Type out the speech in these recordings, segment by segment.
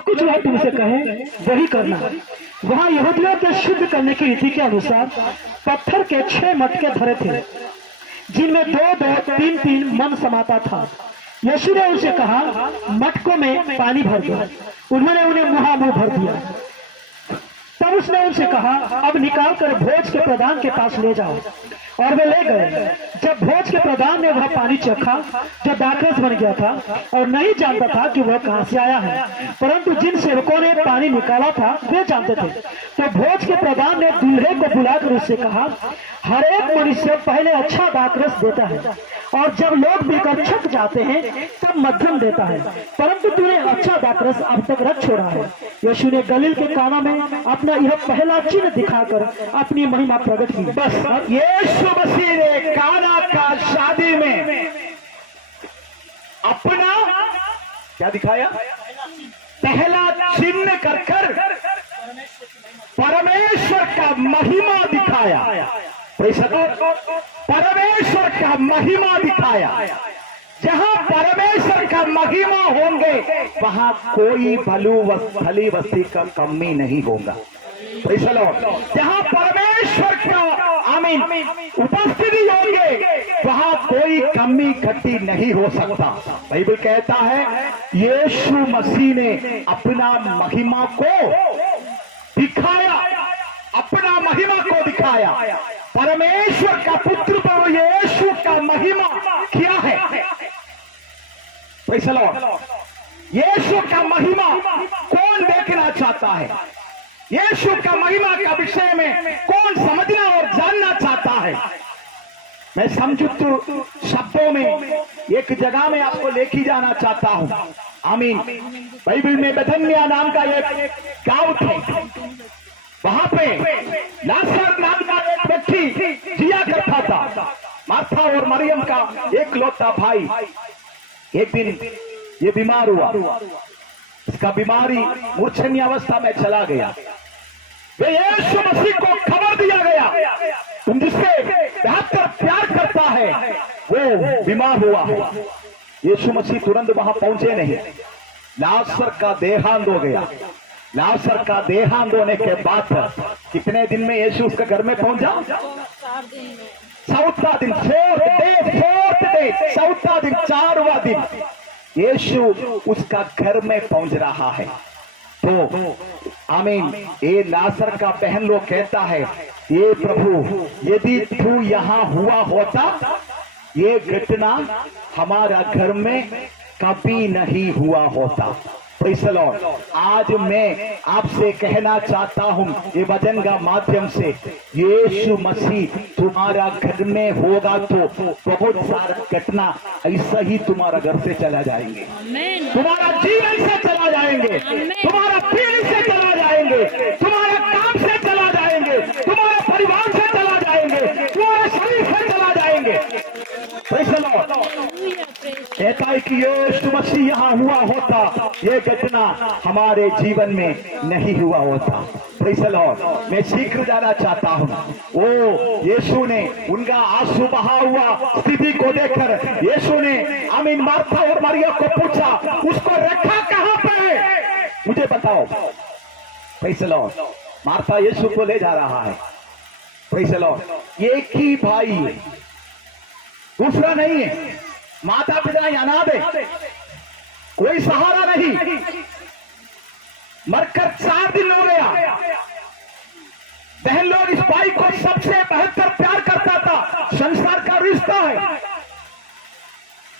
कुछ वह तुमसे कहे वही करना। वहां यहूदियों के शुद्ध करने की रीति के अनुसार पत्थर के 6 मटके धरे थे, जिनमें 2-2, 3-3 मन समाता था। यीशु ने उनसे कहा, मटकों में पानी भर दो। उन्होंने उन्हें मुहामुह भर दिया। तब उसने उनसे कहा, अब निकाल कर भोज के प्रधान के पास ले जाओ। और वे ले गए। जब भोज के प्रधान ने वह पानी चखा जो दाखरस बन गया था, और नहीं जानता था कि वह कहां से आया है, परंतु जिन सेवकों ने पानी निकाला था वे जानते थे, तो भोज के प्रधान ने दूल्हे को बुलाकर उससे कहा, हर एक मनुष्य पहले अच्छा दाखरस देता है, और जब लोग पीकर थक जाते हैं तब मध्यम देता है, परंतु तूने अच्छा दाखरस अब तक रख छोड़ा है। यीशु ने गलील के काना में अपना यह पहला चिन्ह दिखाकर अपनी महिमा प्रकट की। बस यीशु मसीह ने काना का शादी में अपना क्या दिखाया? पहला चिन्ह कर परमेश्वर का महिमा दिखाया। परमेश्वर का महिमा दिखाया। जहां परमेश्वर का महिमा होंगे वहां कोई भली वस्ती का कमी नहीं होगा। जहां परमेश्वर का आमीन उपस्थिति होंगे वहां कोई कमी घटी नहीं हो सकता। बाइबल कहता है यीशु मसीह ने अपना महिमा को दिखाया, अपना महिमा को दिखाया। परमेश्वर का पुत्र पर यीशु का महिमा किया है। यीशु का महिमा कौन देखना चाहता है? यीशु का महिमा का विषय में कौन समझना और जानना चाहता है? मैं समझुत शब्दों में एक जगह में आपको लेके जाना चाहता हूं। आमीन। बाइबल में बेथनिया नाम का एक गांव था। वहां पे लाजर नाम का एक व्यक्ति जिया करता था। मार्था और मरियम का एक लौता भाई एक दिन ये बीमार हुआ। इसका बीमारी मूर्छनीय अवस्था में चला गया। वे यीशु मसीह को खबर दिया गया, तुम जिससे बेहतर प्यार करता है वो बीमार हुआ है। यीशु मसीह तुरंत वहां पहुंचे नहीं। लाजर का देहांत हो गया। लाजर का देहांत होने के बाद कितने दिन में यीशु उसके घर में पहुंचा? चौथा दिन, फोर्थ डे, चौथा दिन, 4वां दिन यीशु उसका घर में पहुंच रहा है। तो आमीन। ये लाजर का बहन लोग कहता है, ये प्रभु यदि तू यहाँ हुआ होता ये घटना हमारा घर में कभी नहीं हुआ होता। Praise the Lord. आज मैं आपसे कहना चाहता हूं ये वचन का माध्यम से, यीशु मसीह तुम्हारा घर में होगा तो बहुत सारा घटना ऐसा ही तुम्हारा घर से चला जाएंगे, तुम्हारा जीवन से चला जाएंगे, तुम्हारा पीढ़ी से चला जाएंगे, तुम्हारा काम से चला जाएंगे, तुम्हारे परिवार से चला जाएंगे, तुम्हारे शरीर से चला जाएंगे। Praise the Lord. कहता है कि यीशु मसीह यहाँ हुआ होता ये घटना हमारे जीवन में नहीं हुआ होता। Praise the Lord. मैं शीघ्र जाना चाहता हूँ। वो यीशु ने उनका आंसू बहा हुआ स्थिति को देखकर यीशु ने आमीन मार्था और मरियम को पूछा, उसको रखा कहाँ पे? मुझे बताओ। Praise the Lord. मार्था यीशु को ले जा रहा है। Praise the lord. एक ही भाई है, दूसरा नहीं है। माता पिता अनाथ है, कोई सहारा नहीं। मरकर 4 दिन हो गया। बहन लोग इस भाई को सबसे बेहतर प्यार करता था। संसार का रिश्ता है।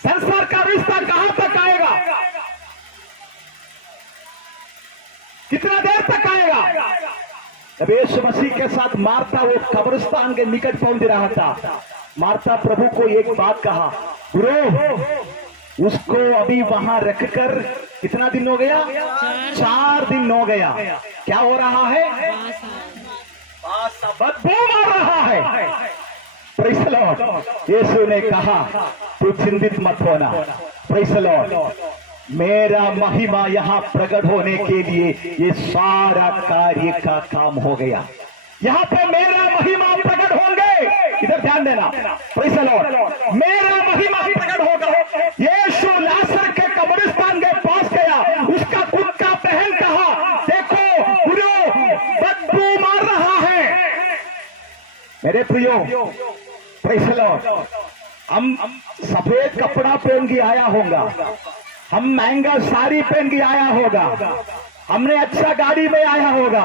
संसार का रिश्ता कहां तक आएगा? कितना देर तक आएगा? जब यीशु मसीह के साथ मार्था वो कब्रिस्तान के निकट पहुंच रहा था, मार्था प्रभु को एक बात कहा, गुरु उसको अभी वहां रखकर कितना दिन हो गया? 4 दिन हो गया। क्या हो रहा है? बदबू मार रहा है। Praise the Lord. यीशु ने कहा तू चिंतित मत होना। Praise the Lord. मेरा महिमा यहाँ प्रकट होने के लिए ये सारा कार्य का काम हो गया। यहाँ पे मेरा महिमा प्रकट होंगे। इधर ध्यान देना। Praise the Lord. मेरा महिमा प्रकट होगा। यीशु लाजर के कब्रिस्तान के पास गया, उसका खुद का बहन मेरे प्रियो, प्रेज़ द लॉर्ड, हम सफेद कपड़ा पहन के आया होगा, हम महंगा साड़ी पहन के आया होगा, हमने अच्छा गाड़ी में आया होगा,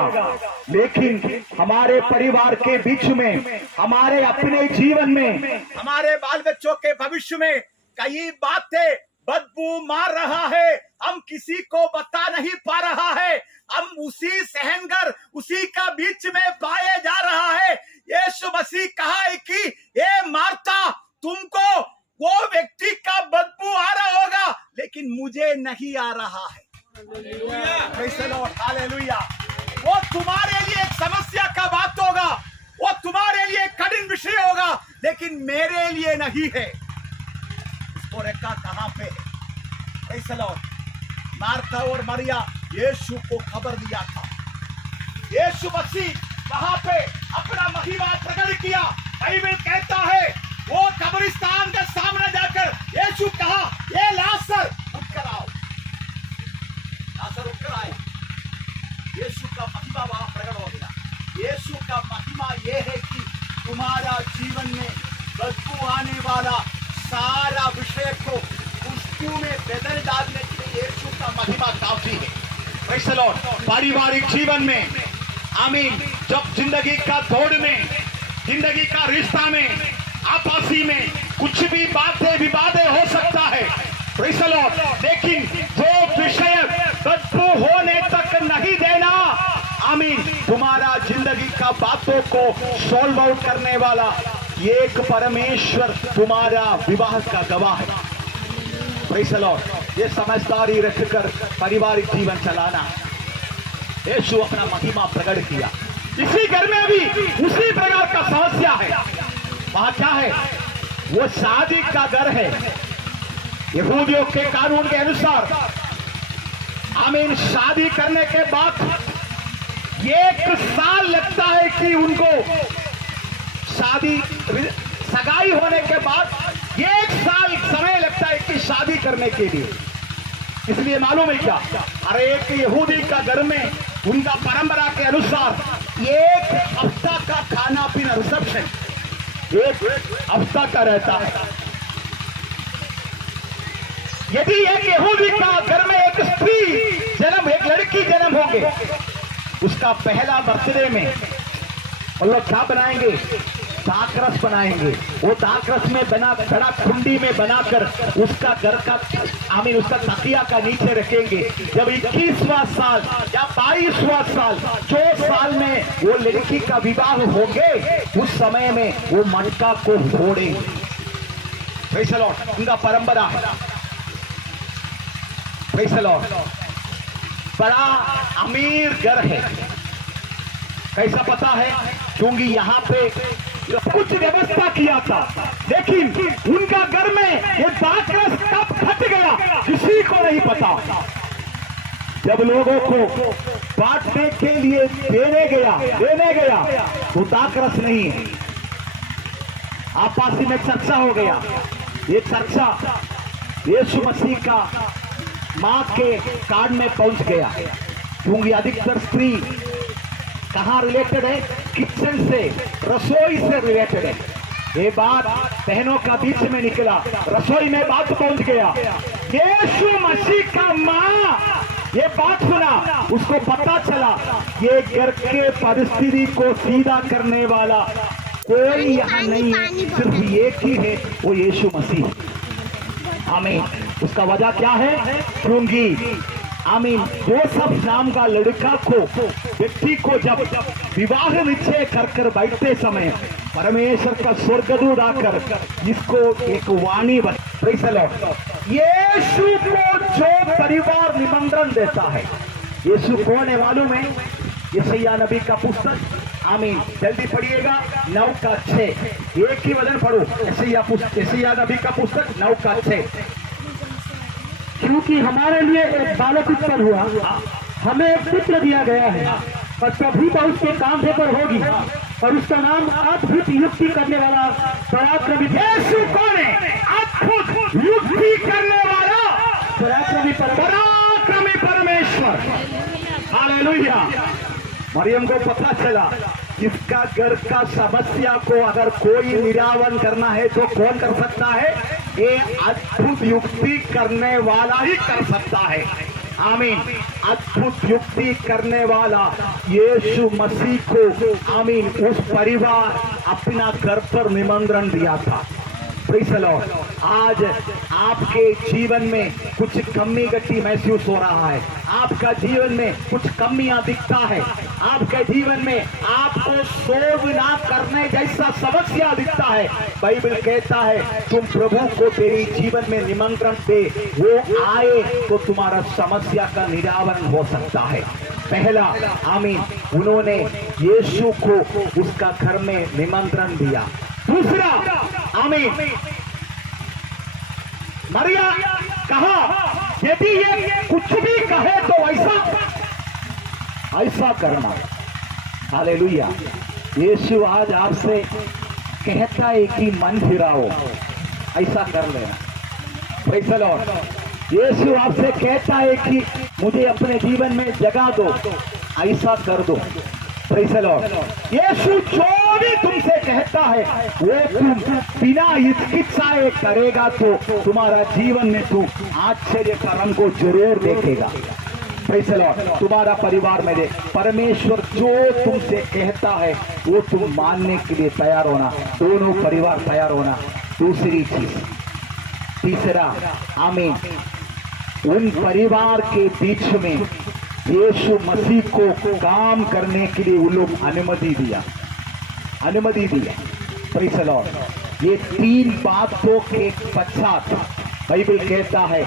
लेकिन हमारे परिवार के बीच में, हमारे अपने जीवन में, हमारे बाल बच्चों के भविष्य में कई बातें बदबू मार रहा है, हम किसी को बता नहीं पा रहा है, हम उसी सहनगर उसी का बीच में पाए जा रहा है। यीशु मसीह कहा है कि ये मार्था, तुमको वो व्यक्ति का बदबू आ रहा होगा, लेकिन मुझे नहीं आ रहा है। Praise the Lord, hallelujah. वो तुम्हारे लिए एक समस्या का बात होगा, वो तुम्हारे लिए कठिन विषय होगा, लेकिन मेरे लिए नहीं है। उसको रेखा कहां पे है? Praise the Lord. मार्था और मरिया यीशु को खबर दिया था। यीशु मसीह वहां पे अपना महिमा प्रकट किया। बाइबल कहता है वो कब्रिस्तान के सामने जाकर यीशु कहा, ये लाजर उठकर आओ। लाजर उठकर आए। यीशु का महिमा वहां प्रकट हो गया। यीशु का महिमा ये है कि तुम्हारा जीवन में बदबू आने वाला सारा विषय को खुशबू में बदल डालने के लिए यीशु का महिमा काफी है। Praise the Lord. पारिवारिक जीवन में, आमीन, जब जिंदगी का दौड़ में, जिंदगी का रिश्ता में, आपसी में कुछ भी बातें विवादें हो सकता है, प्रेज़ द लॉर्ड, लेकिन जो विषय बदबू होने तक नहीं देना, आमीन, तुम्हारा जिंदगी का बातों को सॉल्व आउट करने वाला एक परमेश्वर तुम्हारा विवाह का गवाह है। Praise the Lord. ये समझदारी रखकर पारिवारिक जीवन चलाना। यीशु अपना महिमा प्रकट किया। इसी घर में भी उसी प्रकार का समस्या है। वहां क्या है? वो शादी का घर है। यहूदियों के कानून के अनुसार, आमीन, शादी करने के बाद 1 साल लगता है कि उनको शादी, सगाई होने के बाद 1 साल समय लगता है कि शादी करने के लिए। इसलिए मालूम है क्या, हर एक यहूदी का घर में उनका परंपरा के अनुसार 1 हफ्ता का खाना पीना, रिसेप्शन 1 हफ्ता का रहता है। यदि एक यहूदी का घर में एक स्त्री जन्म, एक लड़की जन्म होगी, उसका पहला बर्थडे में वो लोग क्या बनाएंगे? दाकरस बनाएंगे। वो दाकरस में बना, बड़ा कुंडी में बनाकर उसका घर का, आमीन, उसका तकिया का नीचे रखेंगे। जब 21वां साल या 22वां साल, जो साल में वो लड़की का विवाह होंगे, उस समय में वो मटका को फोड़ेंगे। Praise the Lord. उनका परंपरा है। Praise the Lord. बड़ा अमीर घर है। कैसा पता है? क्योंकि यहाँ पे कुछ व्यवस्था किया था, लेकिन उनका घर में वो दाकरस कब फट गया किसी को नहीं पता। जब लोगों को बांटने के लिए देने गया वो दाकरस नहीं है। आपस में चर्चा हो गया। ये चर्चा यीशु मसीह का मां के कान में पहुंच गया, क्योंकि अधिकतर स्त्री कहाँ रिलेटेड है? किचन से, रसोई से रिलेटेड है। ये बात बहनों का बीच में निकला, रसोई में बात पहुंच गया। यीशु मसीह का मां ये बात सुना, उसको पता चला ये घर के परिस्थिति को सीधा करने वाला कोई यहाँ नहीं है, सिर्फ एक ही है, वो यीशु मसीह। आमीन। उसका वजह क्या है? क्योंकि आमीन, जोसेफ नाम का लड़का को, व्यक्ति को जब विवाह निश्चय कर बैठते समय परमेश्वर का स्वर्गदूत आकर इसको एक वाणी यीशु को जो परिवार निमंत्रण देता है, यीशु कौन है मालूम है? यशायाह नबी का पुस्तक, आमीन, जल्दी पढ़िएगा, 9:6। एक ही वचन पढ़ो। यशायाह नबी का पुस्तक 9:6। क्योंकि हमारे लिए एक बालक उत्पन्न हुआ, हमें एक पुत्र दिया गया है, और प्रभुता उसके कांधे पर होगी, और उसका नाम अद्भुत युक्ति करने वाला, पराक्रमी। यीशु कौन है? अद्भुत युक्ति करने वाला, पराक्रमी परमेश्वर। हालेलुया। मरियम को पता चला जिसका घर का समस्या को अगर कोई निरावन करना है तो कौन कर सकता है? ये अद्भुत युक्ति करने वाला ही कर सकता है। आमीन। अद्भुत युक्ति करने वाला यीशु मसीह को आमीन उस परिवार अपना घर पर निमंत्रण दिया था। Praise the Lord. आज आपके जीवन में कुछ कमी गति महसूस हो रहा है, आपका जीवन में कुछ कमियां दिखता है, आपके जीवन में आपको सोच ना करने जैसा समस्या दिखता है। बाइबल कहता है तुम प्रभु को तेरे जीवन में निमंत्रण दे, वो आए तो तुम्हारा समस्या का निरावरण हो सकता है। पहला आमीन, उन्होंने यीशु को उसका घर में निमंत्रण दिया। दूसरा आमीन, मरिया कहा यदि ये कुछ भी कहे तो ऐसा करना। हालेलुया। यीशु आज आपसे कहता है कि मन फिराओ, ऐसा कर लेना। Praise the Lord. यीशु आपसे कहता है कि मुझे अपने जीवन में जगह दो, ऐसा कर दो। Praise the Lord. यीशु जो भी तुमसे कहता है वो तुम बिना हिचकिचाए करेगा तो तुम्हारा जीवन में तुम आश्चर्य कर्म को जरूर देखेगा। Praise the Lord. तुम्हारा परिवार में दे परमेश्वर जो तुमसे कहता है वो तुम मानने के लिए तैयार होना, दोनों परिवार तैयार होना। दूसरी चीज, तीसरा आमीन, उन परिवार के बीच में यीशु मसीह को काम करने के लिए वो लोग अनुमति दिया। Praise the Lord. ये तीन बातों के पश्चात बाइबल कहता है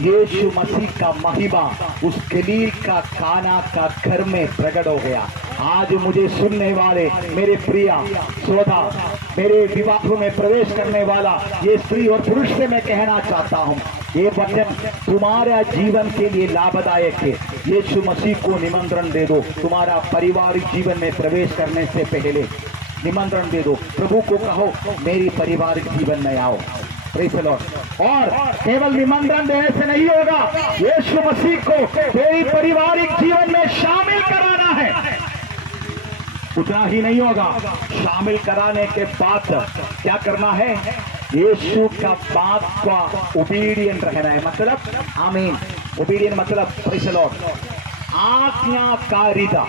यीशु मसीह का महिमा उस गलील का काना का घर में प्रकट हो गया। आज मुझे सुनने वाले मेरे प्रिया श्रोता, मेरे विवाह में प्रवेश करने वाला ये स्त्री और पुरुष से मैं कहना चाहता हूँ, ये वचन तुम्हारा जीवन के लिए लाभदायक है। यीशु मसीह को निमंत्रण दे दो। तुम्हारा पारिवारिक जीवन में प्रवेश करने से पहले निमंत्रण दे दो। प्रभु को कहो मेरी पारिवारिक जीवन में आओ। Praise the Lord. और केवल निमंत्रण देने से नहीं होगा, यीशु मसीह को तेरी पारिवारिक जीवन में शामिल कराना है। उतना ही नहीं होगा, शामिल कराने के बाद क्या करना है? यीशु का बात का ओबीडियंट रहना है। मतलब आमीन, ओबीडियंट मतलब प्रेज़ द लॉर्ड, आज्ञाकारिता।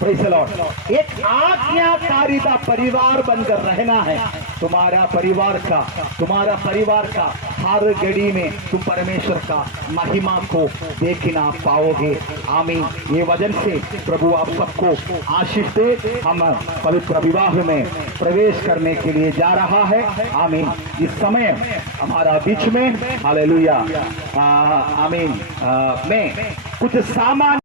Praise the lord. एक आज्ञाकारिता परिवार बनकर रहना है। तुम्हारा परिवार का हर घड़ी में तुम परमेश्वर का महिमा को देखना पाओगे। आमीन। ये वजन से प्रभु आप सबको आशीष दे। हम पवित्र विवाह में प्रवेश करने के लिए जा रहा है। आमीन। इस समय हमारा बीच में हालेलुया आमीन में कुछ सामान